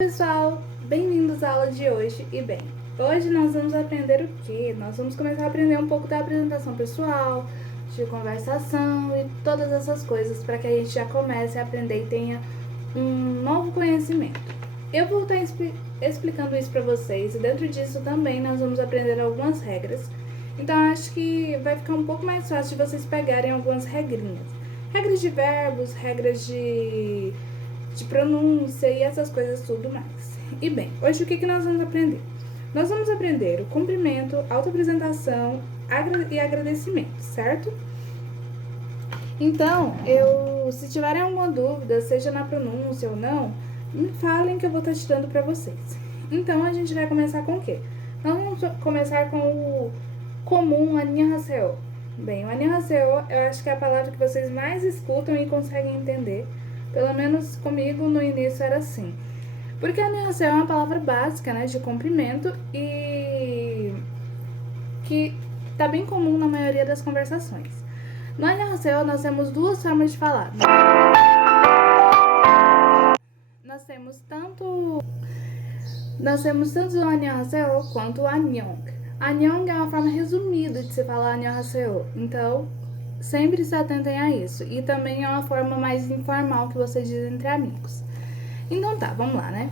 Pessoal, bem-vindos à aula de hoje. E bem, hoje nós vamos aprender o quê? Nós vamos começar a aprender um pouco da apresentação pessoal, de conversação e todas essas coisas para que a gente já comece a aprender e tenha um novo conhecimento. Eu vou estar explicando isso para vocês e dentro disso também nós vamos aprender algumas regras. Então acho que vai ficar um pouco mais fácil de vocês pegarem algumas regrinhas. Regras de verbos, regras de pronúncia e essas coisas tudo mais. E bem, hoje o que nós vamos aprender? Nós vamos aprender o cumprimento, autoapresentação e agradecimento, certo? Então, se tiverem alguma dúvida, seja na pronúncia ou não, me falem que eu vou estar tirando para vocês. Então, a gente vai começar com o quê? Nós vamos começar com o comum 안녕하세요. Bem, o 안녕하세요 eu acho que é a palavra que vocês mais escutam e conseguem entender. Pelo menos comigo no início era assim. Porque 안녕하세요 é uma palavra básica, né, de cumprimento e que tá bem comum na maioria das conversações. No 안녕하세요 nós temos duas formas de falar. Nós temos tanto o 안녕하세요 quanto o 안녕. 안녕 é uma forma resumida de se falar 안녕하세요. Então, sempre se atentem a isso. E também é uma forma mais informal que vocês dizem entre amigos. Então tá, vamos lá, né?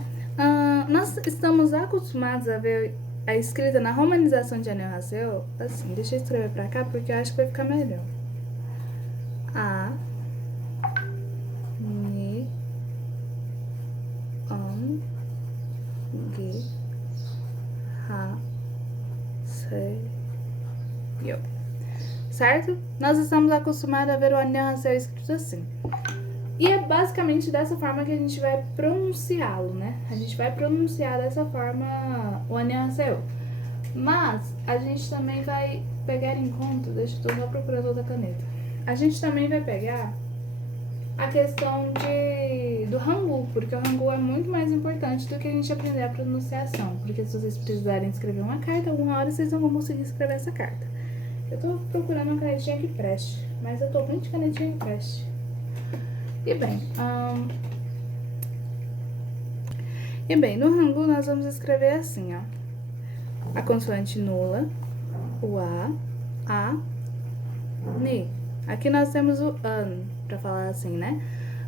Nós estamos acostumados a ver a escrita na romanização de 안녕하세요. Assim, deixa eu escrever pra cá porque eu acho que vai ficar melhor. A N An G Ha Se Yo. Certo? Nós estamos acostumados a ver o 안녕하세요 escrito assim. E é basicamente dessa forma que a gente vai pronunciá-lo, né? A gente vai pronunciar dessa forma o 안녕하세요. Mas a gente também vai pegar em conta, deixa eu só procurar outra caneta. A gente também vai pegar a questão do Hangul, porque o Hangul é muito mais importante do que a gente aprender a pronunciação. Porque se vocês precisarem escrever uma carta, alguma hora vocês não vão conseguir escrever essa carta. Eu tô procurando uma canetinha que preste, mas eu tô ruim de canetinha que preste. E bem, no Hangul nós vamos escrever assim, ó. A consoante nula, o A, Ni. Aqui nós temos o an, pra falar assim, né?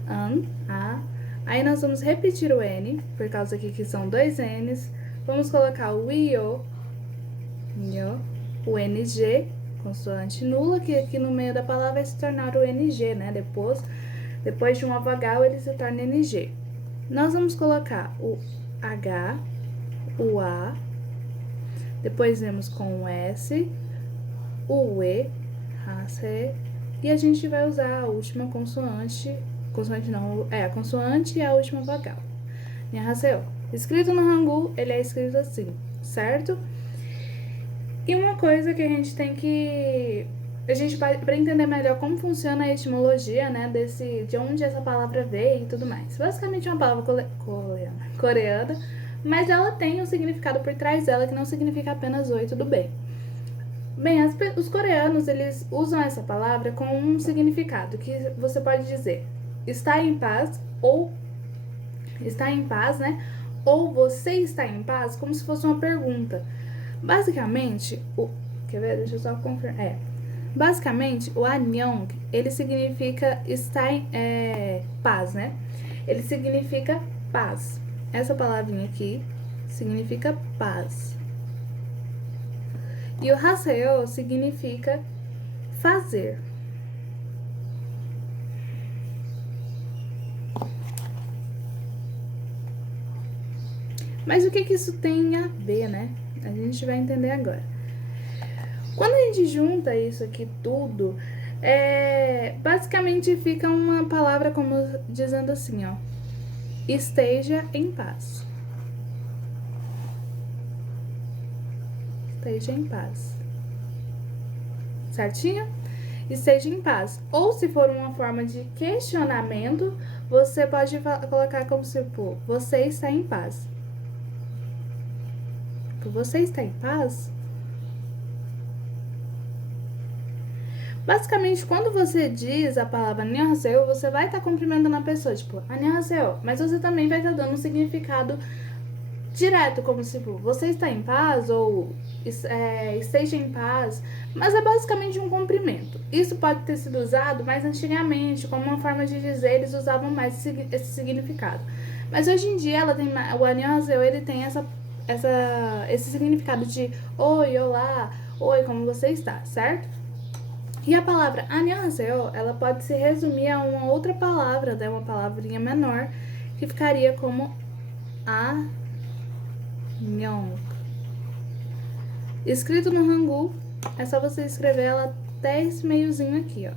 An, A. Aí nós vamos repetir o N, por causa aqui que são dois N's. Vamos colocar o Io, o NG, consoante nula, que aqui no meio da palavra vai se tornar o NG, né? Depois de uma vogal, ele se torna NG. Nós vamos colocar o H, o A, depois vemos com o S, o E, e a gente vai usar a última consoante não, a consoante e a última vogal. 안녕하세요. Escrito no Hangul, ele é escrito assim, certo? E uma coisa que a gente tem que... para entender melhor como funciona a etimologia, né, de onde essa palavra veio e tudo mais. Basicamente é uma palavra coreana, mas ela tem um significado por trás dela que não significa apenas oi, tudo bem. Bem, os coreanos, eles usam essa palavra com um significado que você pode dizer está em paz, ou está em paz, né, ou você está em paz, como se fosse uma pergunta. Basicamente, quer ver? Deixa eu só confirmar. Basicamente, o 안녕, ele significa estar paz, né? Ele significa paz. Essa palavrinha aqui significa paz. E o 하세요 significa fazer. Mas o que isso tem a ver, né? A gente vai entender agora. Quando a gente junta isso aqui tudo, basicamente fica uma palavra como dizendo assim, ó. Esteja em paz. Esteja em paz. Certinho? Esteja em paz. Ou se for uma forma de questionamento, você pode colocar como se for, você está em paz. Você está em paz? Basicamente, quando você diz a palavra 안녕하세요, você vai estar cumprimentando a pessoa, tipo, 안녕하세요. Mas você também vai estar dando um significado direto, como se tipo, você está em paz ou esteja em paz, mas é basicamente um cumprimento. Isso pode ter sido usado mais antigamente, como uma forma de dizer, eles usavam mais esse significado. Mas hoje em dia o 안녕하세요, ele tem esse significado de oi, olá, oi, como você está, certo? E a palavra 안녕하세요, ela pode se resumir a uma outra palavra, né, uma palavrinha menor, que ficaria como 안녕. Escrito no Hangul, é só você escrever ela até esse meiozinho aqui, ó.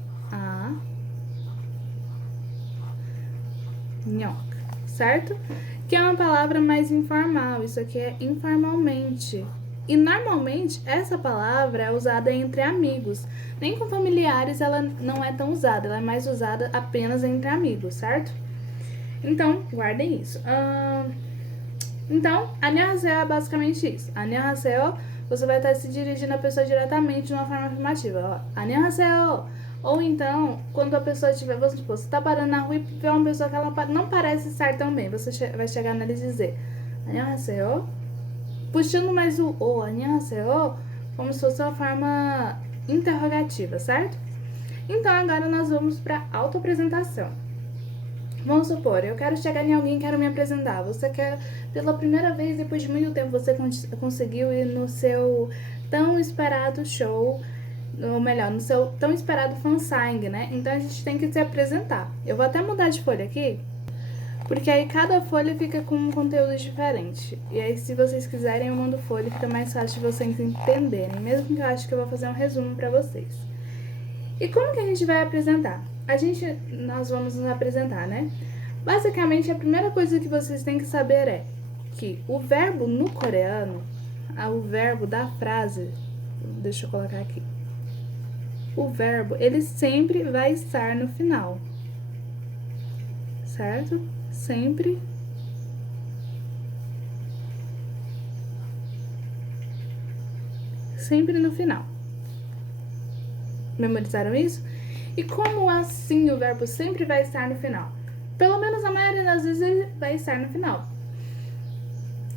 Anhok, certo? Que é uma palavra mais informal, isso aqui é informalmente. E normalmente essa palavra é usada entre amigos. Nem com familiares ela não é tão usada, ela é mais usada apenas entre amigos, certo? Então, guardem isso. Então, 안녕하세요 é basicamente isso. 안녕하세요, você vai estar se dirigindo à pessoa diretamente de uma forma afirmativa. Ó, 안녕하세요. Ou então, quando a pessoa estiver, vamos supor, você está parando na rua e vê uma pessoa que ela não parece estar tão bem, você vai chegar nela e dizer 안녕하세요, puxando mais o 안녕하세요 como se fosse uma forma interrogativa, certo? Então, agora nós vamos para a autoapresentação. Vamos supor, eu quero chegar em alguém e quero me apresentar. Você quer, pela primeira vez, depois de muito tempo, você conseguiu ir no seu tão esperado show, ou melhor, no seu tão esperado fansign, né? Então a gente tem que se apresentar. Eu vou até mudar de folha aqui, porque aí cada folha fica com um conteúdo diferente. E aí, se vocês quiserem, eu mando folha, fica mais fácil de vocês entenderem, mesmo que eu acho que eu vou fazer um resumo pra vocês. E como que a gente vai apresentar? Nós vamos nos apresentar, né? Basicamente, a primeira coisa que vocês têm que saber é que o verbo no coreano, o verbo da frase, deixa eu colocar aqui. O verbo, ele sempre vai estar no final, certo? Sempre no final. Memorizaram isso? E como assim o verbo sempre vai estar no final? Pelo menos a maioria das vezes ele vai estar no final.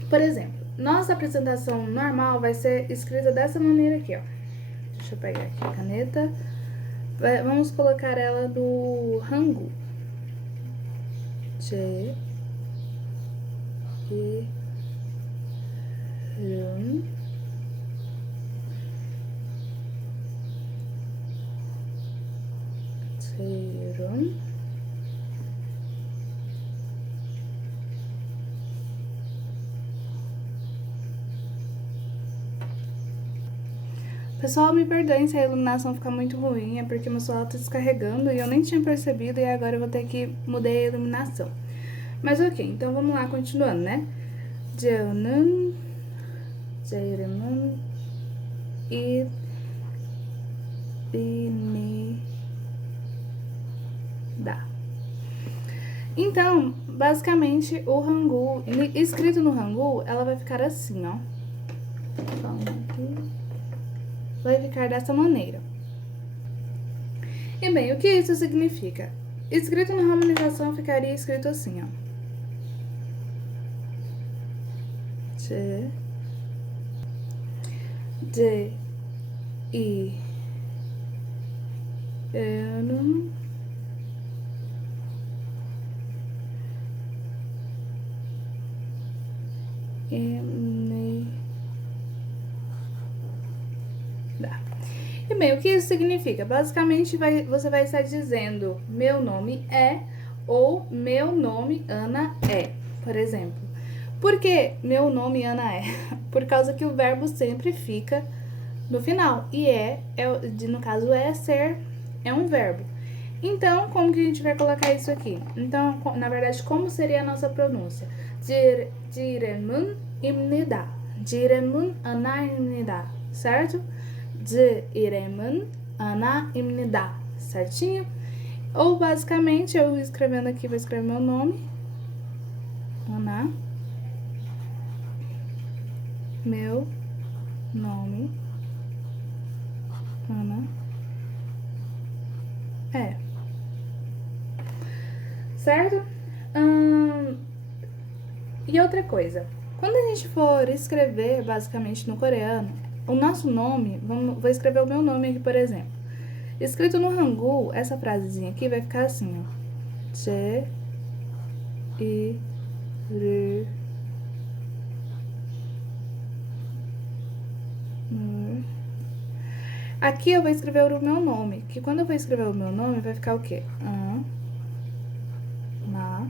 Por exemplo, nossa apresentação normal vai ser escrita dessa maneira aqui, ó. Deixa eu pegar aqui a caneta. Vamos colocar ela no Hangul. 제 이름 제 이름 Pessoal, me perdoem se a iluminação ficar muito ruim, é porque meu celular tá descarregando e eu nem tinha percebido e agora eu vou ter que mudar a iluminação. Mas ok, então vamos lá, continuando, né? 제 이름은 이빈이다. Então, basicamente, o Hangul, escrito no Hangul, ela vai ficar assim, ó. Vai ficar dessa maneira. E bem, o que isso significa? Escrito na romanização ficaria escrito assim, ó. 제 이름은 E bem, o que isso significa? Basicamente, você vai estar dizendo meu nome é ou meu nome Ana é, por exemplo. Por que meu nome Ana é? Por causa que o verbo sempre fica no final. E no caso, ser é um verbo. Então, como que a gente vai colocar isso aqui? Então, na verdade, como seria a nossa pronúncia? 지름은 입니다. 지름은 Ana입니다. Certo? 지름은 Ana입니다. Certinho? Ou, basicamente, eu escrevendo aqui, vou escrever meu nome. Ana. Meu nome, Ana, É. Certo? E outra coisa. Quando a gente for escrever, basicamente, no coreano, o nosso nome, vou escrever o meu nome aqui, por exemplo. Escrito no Hangul, essa frasezinha aqui vai ficar assim, ó. 제, 이, 를, Aqui eu vou escrever o meu nome, que quando eu vou escrever o meu nome, vai ficar o quê? Na.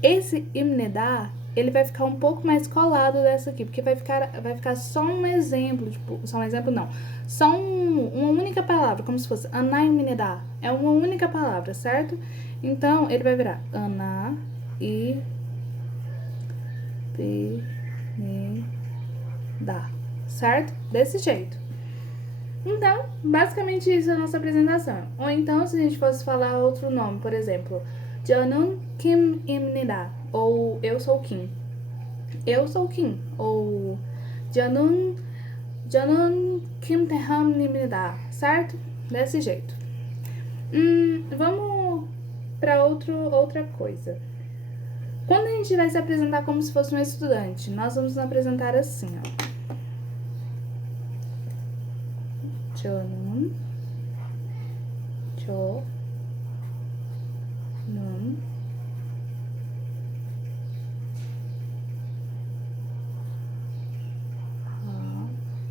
Esse imnedá, ele vai ficar um pouco mais colado dessa aqui, porque vai ficar só um exemplo, tipo, só um exemplo não, só uma única palavra, como se fosse aná imnedá, é uma única palavra, certo? Então, ele vai virar aná e dá, certo? Desse jeito. Então, basicamente isso é a nossa apresentação. Ou então, se a gente fosse falar outro nome, por exemplo, 저는 김입니다. Ou eu sou Kim. Eu sou Kim. Ou 저는 김태ham입니다. Certo? Desse jeito. Vamos para outra coisa. Quando a gente vai se apresentar como se fosse um estudante, nós vamos nos apresentar assim, ó. 저는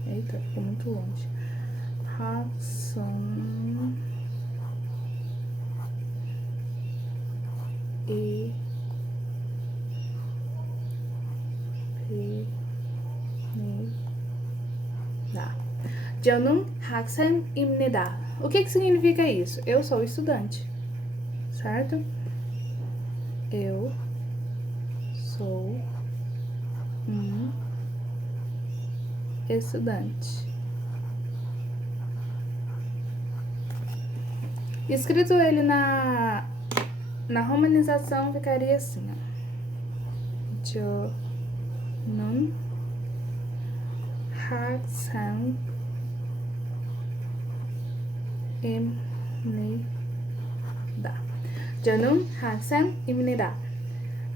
eita, ficou muito longe. 학생 입니다. 저는 학생입니다. O que significa isso? Eu sou estudante, certo? Eu sou um estudante. Escrito ele na romanização ficaria assim, ó. 저는 학생입니다. 저는 학생입니다.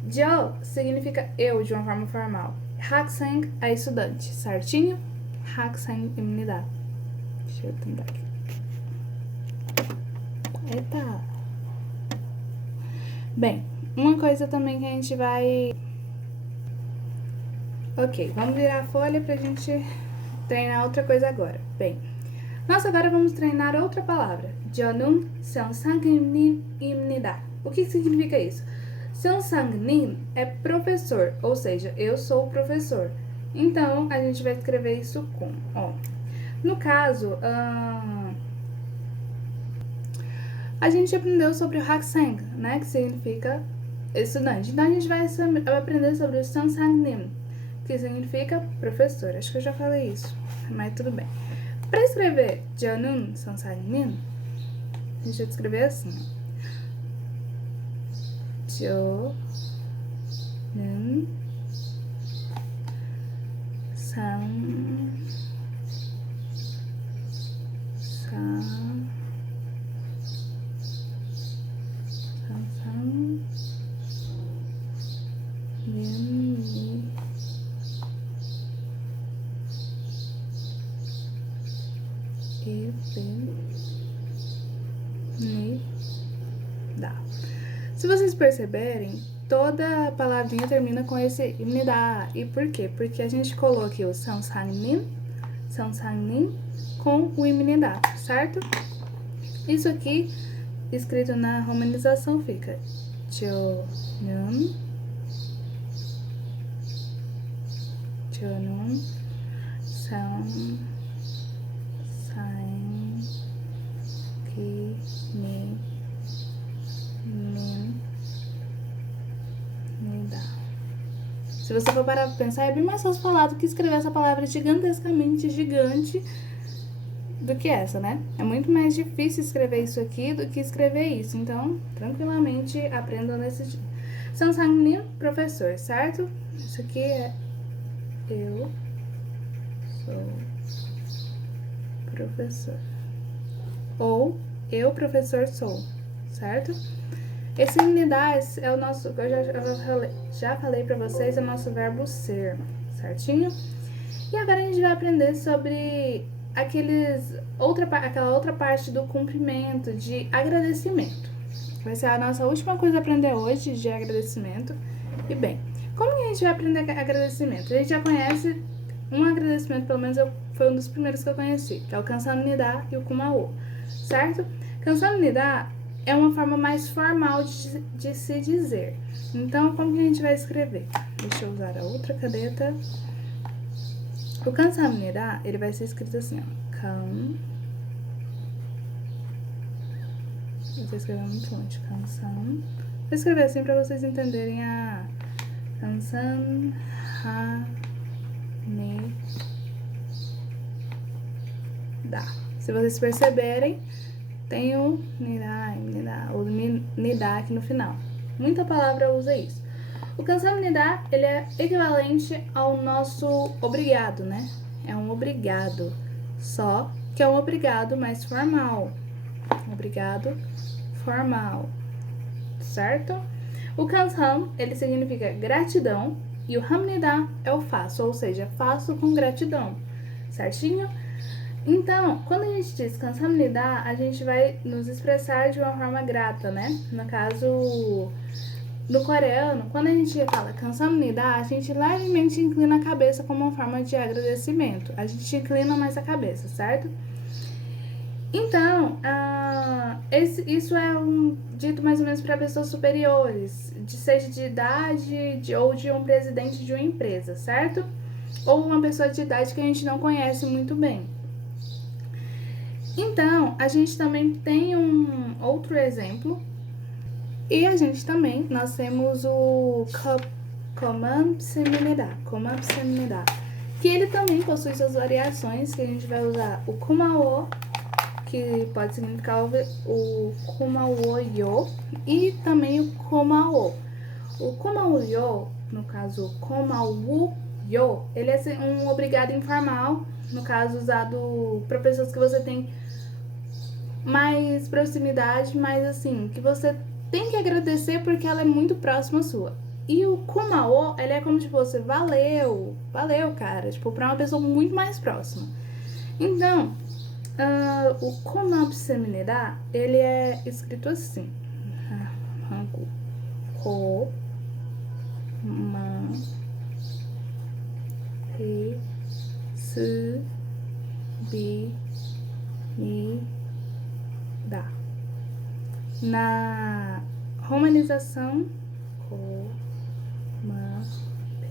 저 significa eu de uma forma formal. 학생 é estudante, certinho? 학생입니다. Deixa eu tentar aqui. Eita! Bem, uma coisa também que a gente vai... Ok, vamos virar a folha pra gente treinar outra coisa agora. Bem, nós agora vamos treinar outra palavra. 저는 선생님입니다. O que significa isso? 선생님 é professor, ou seja, eu sou o professor. Então, a gente vai escrever isso com, ó. No caso, a gente aprendeu sobre o 학생, né, que significa estudante. Então, a gente vai aprender sobre o 선생님, que significa professor. Acho que eu já falei isso, mas tudo bem. Para escrever 저는 선생님, deixa eu escrever assim, ó. 저는 Se vocês perceberem, toda palavrinha termina com esse me dá. E por quê? Porque a gente colocou aqui o 선생님 com o me dá, certo? Isso aqui, escrito na romanização, fica 저는 Se você for parar pra pensar, é bem mais fácil falar do que escrever essa palavra gigantescamente gigante do que essa, né? É muito mais difícil escrever isso aqui do que escrever isso. Então, tranquilamente, aprendam nesse... 선생님, professor, certo? Isso aqui é... Eu sou professor. Ou Eu, professor, sou, certo? Esse me dá é o nosso, eu já falei pra vocês, é o nosso verbo ser, certinho? E agora a gente vai aprender sobre aquela outra parte do cumprimento, de agradecimento. Vai ser a nossa última coisa a aprender hoje, de agradecimento. E bem, como que a gente vai aprender agradecimento? A gente já conhece um agradecimento, pelo menos foi um dos primeiros que eu conheci, que é o Kansam Nida e o Kumao, certo? Kansam Nida é uma forma mais formal de se dizer. Então, como que a gente vai escrever? Deixa eu usar a outra caneta. O Kansam Nida, ele vai ser escrito assim, ó. Eu tô escrevendo muito longe. Kansam. Vou escrever assim pra vocês entenderem a Kansam Nida. Se vocês perceberem, tem o Nida aqui no final. Muita palavra usa isso. O Kansam Nida, ele é equivalente ao nosso obrigado, né? É um obrigado, só que é um obrigado mais formal. Obrigado formal, certo? O Kansam, ele significa gratidão e o Hamnida é o faço, ou seja, faço com gratidão, certinho? Então, quando a gente diz Kansam Nida, a gente vai nos expressar de uma forma grata, né? No caso, no coreano, quando a gente fala Kansam Nida, a gente levemente inclina a cabeça como uma forma de agradecimento. A gente inclina mais a cabeça, certo? Então, isso é um dito mais ou menos para pessoas superiores, seja de idade ou de um presidente de uma empresa, certo? Ou uma pessoa de idade que a gente não conhece muito bem. Então, a gente também tem um outro exemplo. E a gente também, nós temos o Komamsemineda, que ele também possui suas variações, que a gente vai usar o Kumao, que pode significar o Kumao-yo, e também o Komao. O Komao-yo, no caso Komao-yo, ele é um obrigado informal, no caso usado para pessoas que você tem mais proximidade, mas assim, que você tem que agradecer porque ela é muito próxima sua. E o Kumao, ele é como tipo, você valeu, cara, tipo, pra uma pessoa muito mais próxima. Então, o Komamsemineda, ele é escrito assim. Ko ma pe su bi ni da. Na romanização, ko ma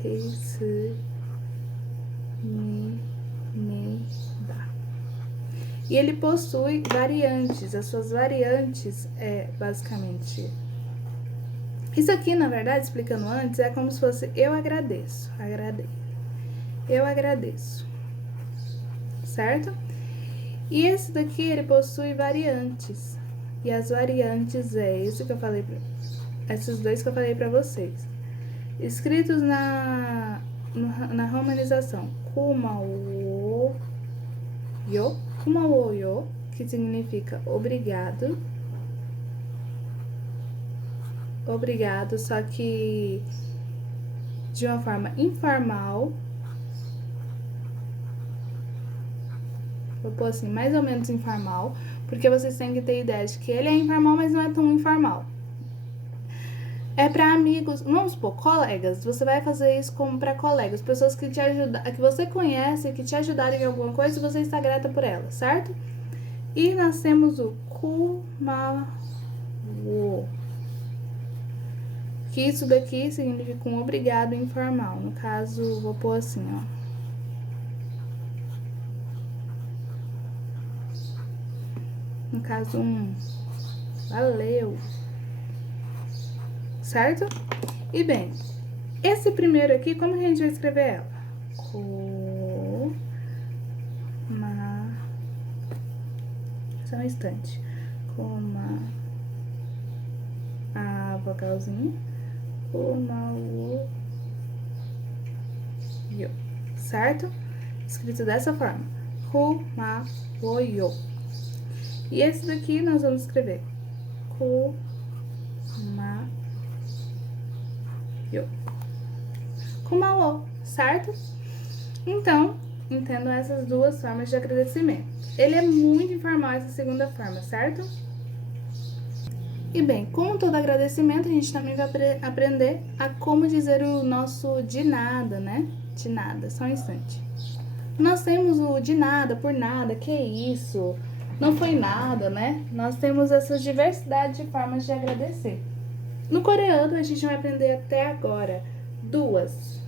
pe su ni da. E ele possui variantes. As suas variantes é basicamente... Isso aqui, na verdade, explicando antes, é como se fosse eu agradeço. Eu agradeço. Certo? E esse daqui, ele possui variantes. E as variantes é isso que eu falei esses dois que eu falei pra vocês. Escritos na romanização. Kumao-yo, que significa obrigado. Obrigado, só que de uma forma informal. Vou pôr assim, mais ou menos informal, porque vocês têm que ter ideia de que ele é informal, mas não é tão informal. É para amigos, vamos supor, colegas. Você vai fazer isso como para colegas, pessoas que te ajudam, que você conhece, que te ajudaram em alguma coisa e você está grata por ela, certo? E nós temos o Kumao, que isso daqui significa um obrigado informal. No caso, vou pôr assim, ó. No caso, valeu. Certo? E bem, esse primeiro aqui, como que a gente vai escrever ela? Só um instante. A vogalzinha. Yo. Certo? Escrito dessa forma. Yo. E esse daqui nós vamos escrever kumayo. Kumawo, certo? Então, entendam essas duas formas de agradecimento. Ele é muito informal essa segunda forma, certo? E bem, como todo agradecimento, a gente também vai aprender a como dizer o nosso de nada, né? De nada, só um instante. Nós temos o de nada, por nada, que isso, não foi nada, né? Nós temos essa diversidade de formas de agradecer. No coreano, a gente vai aprender até agora duas.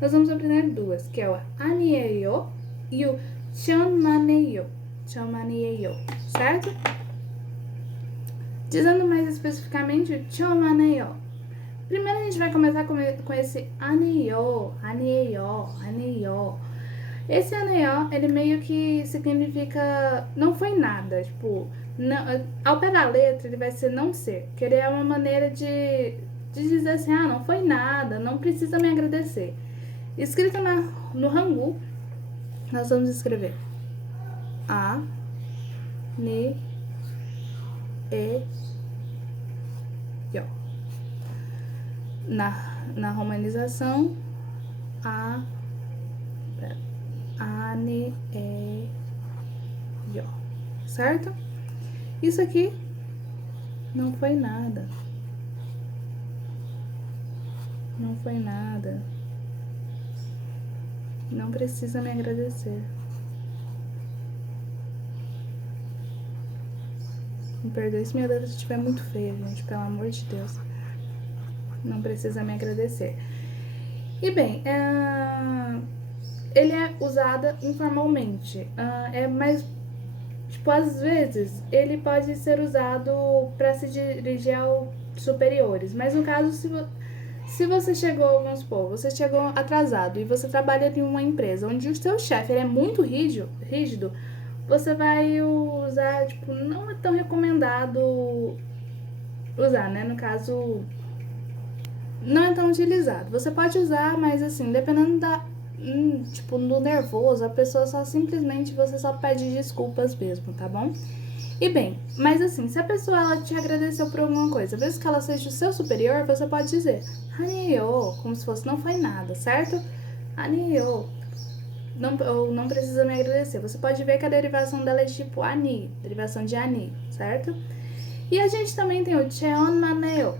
Nós vamos aprender duas, que é o anieyo e o chonmaneyo, certo? Dizendo mais especificamente o chonmaneyo. Primeiro a gente vai começar com esse anieyo. Esse anieyo, ele meio que significa não foi nada, tipo, não, ao pé da letra ele vai ser não ser, que ele é uma maneira de dizer assim, não foi nada, não precisa me agradecer. Escrito no Hangul, nós vamos escrever a, ne, e, yo. Na romanização, a, ne, e, yo. Certo? Isso aqui não foi nada. Não foi nada. Não precisa me agradecer. Me perdoe se minha letra estiver muito feia, gente, pelo amor de Deus. Não precisa me agradecer. E bem, ele é usado informalmente. Mas, tipo, às vezes, ele pode ser usado para se dirigir aos superiores. Mas no caso, se você chegou, vamos supor, você chegou atrasado e você trabalha em uma empresa onde o seu chefe é muito rígido, você vai usar, tipo, não é tão recomendado usar, né? No caso, não é tão utilizado. Você pode usar, mas assim, dependendo tipo, no nervoso, a pessoa simplesmente, você só pede desculpas mesmo, tá bom? E bem, mas assim, se a pessoa ela te agradeceu por alguma coisa, mesmo que ela seja o seu superior, você pode dizer Haneyo, como se fosse não foi nada, certo? Haneyo, não precisa me agradecer. Você pode ver que a derivação dela é tipo ani, derivação de ani, certo? E a gente também tem o cheonmaneyo.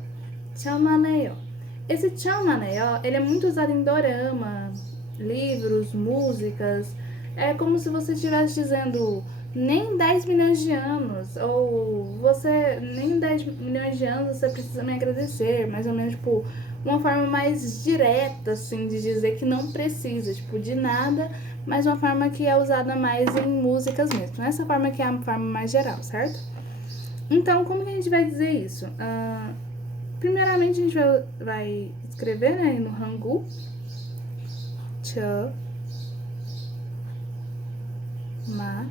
Esse cheonmaneyo, ele é muito usado em dorama, livros, músicas. É como se você estivesse dizendo nem 10 milhões de anos, ou nem 10 milhões de anos você precisa me agradecer, mais ou menos, tipo, uma forma mais direta, assim, de dizer que não precisa, tipo, de nada, mas uma forma que é usada mais em músicas mesmo. Essa forma que é a forma mais geral, certo? Então, como que a gente vai dizer isso? Primeiramente, a gente vai escrever, né, no Hangul, cha, ma,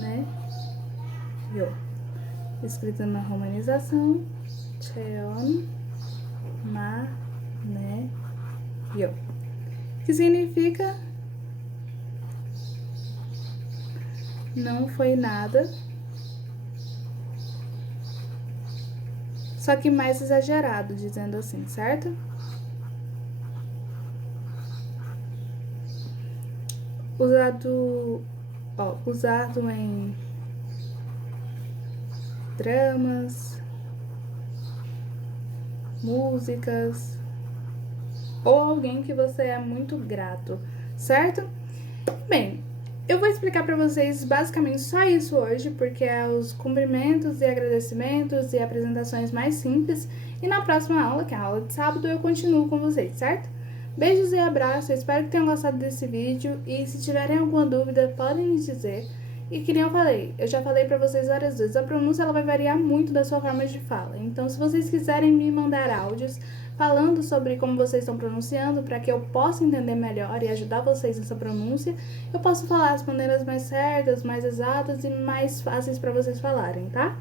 né, yo. Escrito na romanização, cheon, ma, né, yo. Que significa não foi nada, só que mais exagerado, dizendo assim, certo? Usado em dramas, músicas, ou alguém que você é muito grato, certo? Bem, eu vou explicar para vocês basicamente só isso hoje, porque é os cumprimentos e agradecimentos e apresentações mais simples. E na próxima aula, que é a aula de sábado, eu continuo com vocês, certo? Beijos e abraços, eu espero que tenham gostado desse vídeo. E se tiverem alguma dúvida, podem me dizer. E que nem eu já falei pra vocês várias vezes, a pronúncia ela vai variar muito da sua forma de fala. Então, se vocês quiserem me mandar áudios falando sobre como vocês estão pronunciando, para que eu possa entender melhor e ajudar vocês nessa pronúncia, eu posso falar as maneiras mais certas, mais exatas e mais fáceis para vocês falarem, tá?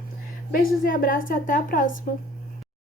Beijos e abraços e até a próxima!